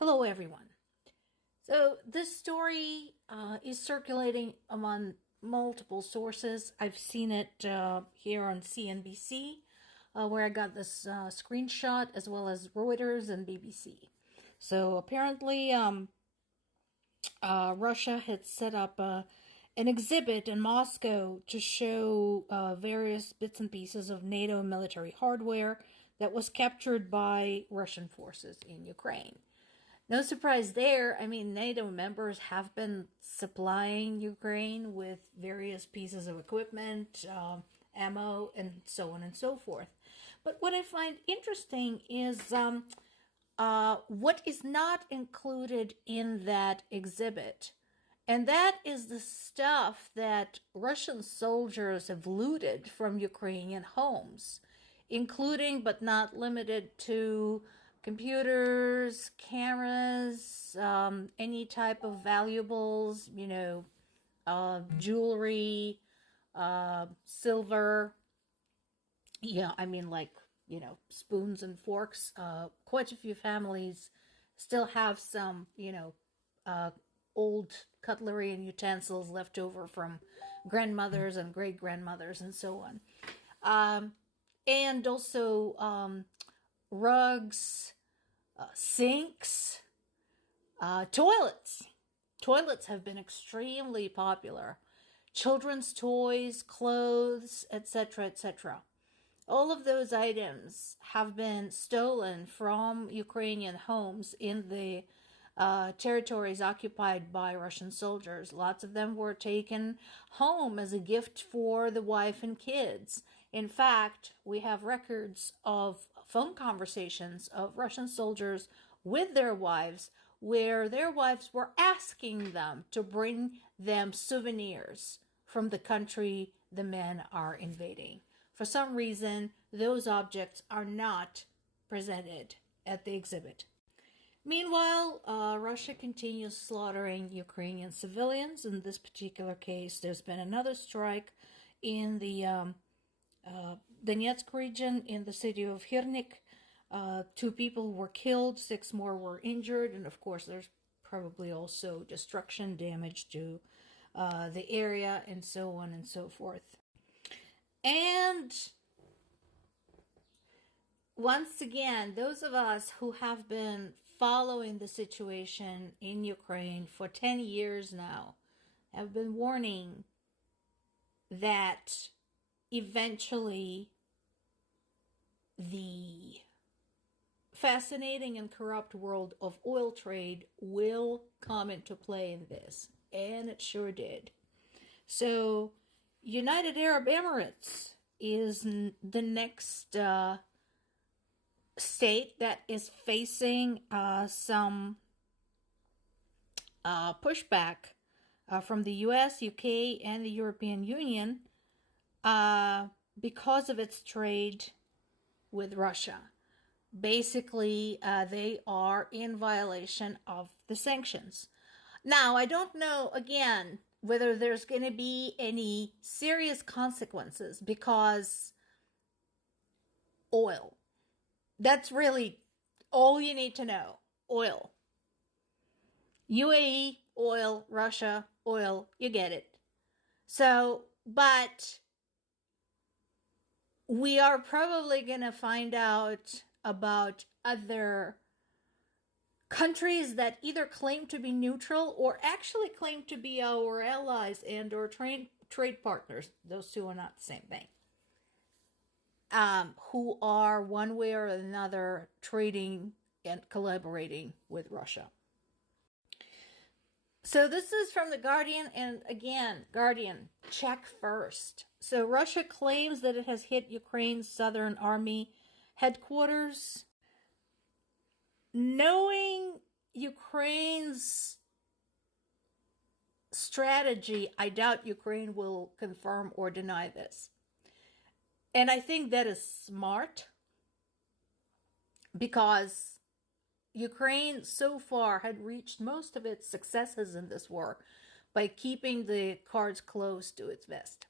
Hello, everyone. So, this story is circulating among multiple sources. I've seen it here on CNBC, where I got this screenshot, as well as Reuters and BBC. So, apparently, Russia had set up an exhibit in Moscow to show various bits and pieces of NATO military hardware that was captured by Russian forces in Ukraine. No surprise there. I mean, NATO members have been supplying Ukraine with various pieces of equipment, ammo, and so on and so forth. But what I find interesting is what is not included in that exhibit. And that is the stuff that Russian soldiers have looted from Ukrainian homes, including but not limited to computers, cameras, any type of valuables, jewelry, silver. Yeah, I mean, like, spoons and forks. Quite a few families still have some, old cutlery and utensils left over from grandmothers and great grandmothers and so on. And also rugs, sinks, toilets. Toilets have been extremely popular. Children's toys, clothes, etc., etc. All of those items have been stolen from Ukrainian homes in the territories occupied by Russian soldiers. Lots of them were taken home as a gift for the wife and kids. In fact, we have records of phone conversations of Russian soldiers with their wives where their wives were asking them to bring them souvenirs from the country the men are invading. For some reason, those objects are not presented at the exhibit. Meanwhile, Russia continues slaughtering Ukrainian civilians. In this particular case, there's been another strike in the Donetsk region, in the city of Hirnik. 2 people were killed, 6 more were injured, and of course there's probably also destruction, damage to the area, and so on and so forth. And once again, those of us who have been following the situation in Ukraine for 10 years now have been warning that eventually the fascinating and corrupt world of oil trade will come into play in this. And it sure did. So, United Arab Emirates is the next state that is facing some pushback from the US, UK, and the European Union because of its trade with Russia. Basically, they are in violation of the sanctions. Now, I don't know, again, whether there's going to be any serious consequences because oil. That's really all you need to know. Oil. UAE, oil, Russia, oil, you get it. So, but we are probably going to find out about other countries that either claim to be neutral or actually claim to be our allies and or trade partners. Those two are not the same thing. Who are one way or another trading and collaborating with Russia. So this is from the Guardian, and again, Guardian, check first. So Russia claims that it has hit Ukraine's Southern Army headquarters. Knowing Ukraine's strategy, I doubt Ukraine will confirm or deny this. And I think that is smart because Ukraine so far had reached most of its successes in this war by keeping the cards close to its vest.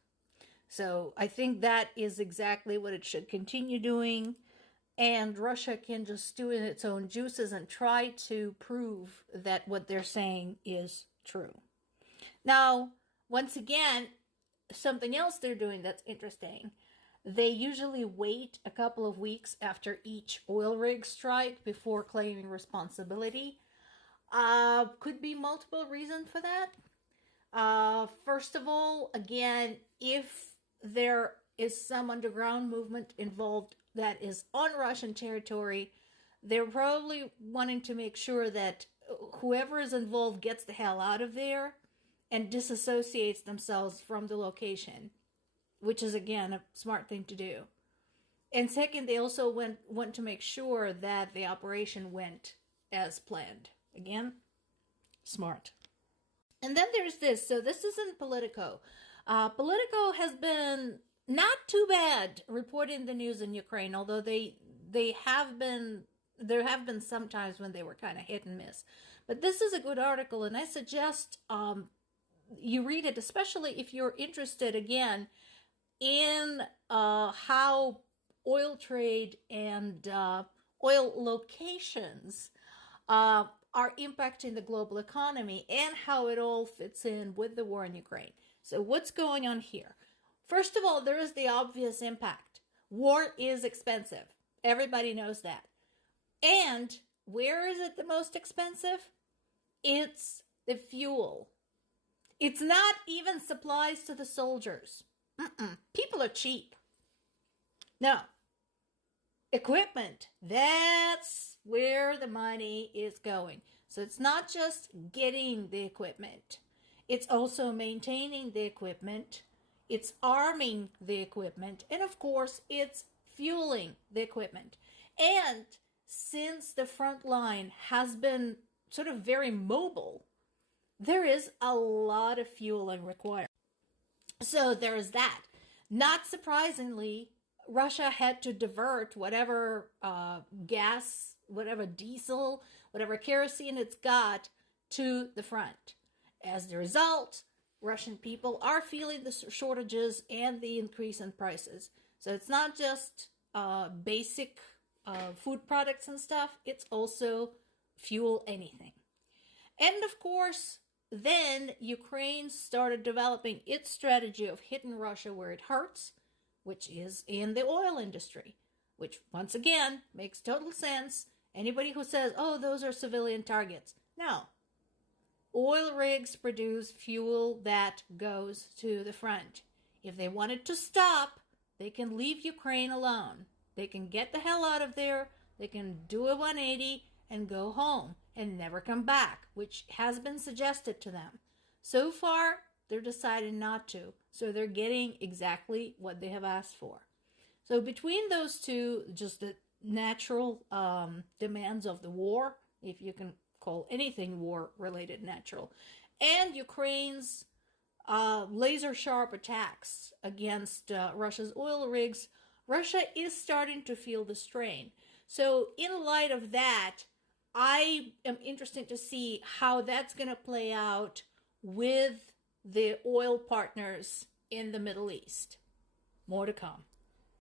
So I think that is exactly what it should continue doing. and Russia can just stew in its own juices and try to prove that what they're saying is true. Now, once again, something else they're doing that's interesting. They usually wait a couple of weeks after each oil rig strike before claiming responsibility. Could be multiple reasons for that. First of all, again, if there is some underground movement involved that is on Russian territory, they're probably wanting to make sure that whoever is involved gets the hell out of there and disassociates themselves from the location, which is, again, a smart thing to do. And second, they also want to make sure that the operation went as planned. Again, smart. And then there's this. So this isn't Politico. Politico has been not too bad reporting the news in Ukraine, although there have been some times when they were kind of hit and miss. But this is a good article, and I suggest you read it, especially if you're interested, again, in how oil trade and oil locations are impacting the global economy and how it all fits in with the war in Ukraine. So what's going on here? First of all, there is the obvious impact. War is expensive. Everybody knows that. And where is it the most expensive? It's the fuel. It's not even supplies to the soldiers. People are cheap. No. Equipment. That's where the money is going. So it's not just getting the equipment. It's also maintaining the equipment. It's arming the equipment. And of course, it's fueling the equipment. And since the front line has been sort of very mobile, there is a lot of fueling required. So there is that. Not surprisingly, Russia had to divert whatever gas, whatever diesel, whatever kerosene it's got to the front. As a result, Russian people are feeling the shortages and the increase in prices. So it's not just basic food products and stuff, it's also fuel anything. And of course, then Ukraine started developing its strategy of hitting Russia where it hurts, which is in the oil industry, which once again makes total sense. Anybody who says, oh, those are civilian targets. No. Oil rigs produce fuel that goes to the front. If they wanted to stop, they can leave Ukraine alone. They can get the hell out of there. They can do a 180 and go home and never come back, which has been suggested to them. So far, they're deciding not to. So they're getting exactly what they have asked for. So between those two, just the natural demands of the war, if you can call anything war-related natural, and Ukraine's laser-sharp attacks against Russia's oil rigs, Russia is starting to feel the strain. So in light of that, I am interested to see how that's going to play out with the oil partners in the Middle East. More to come.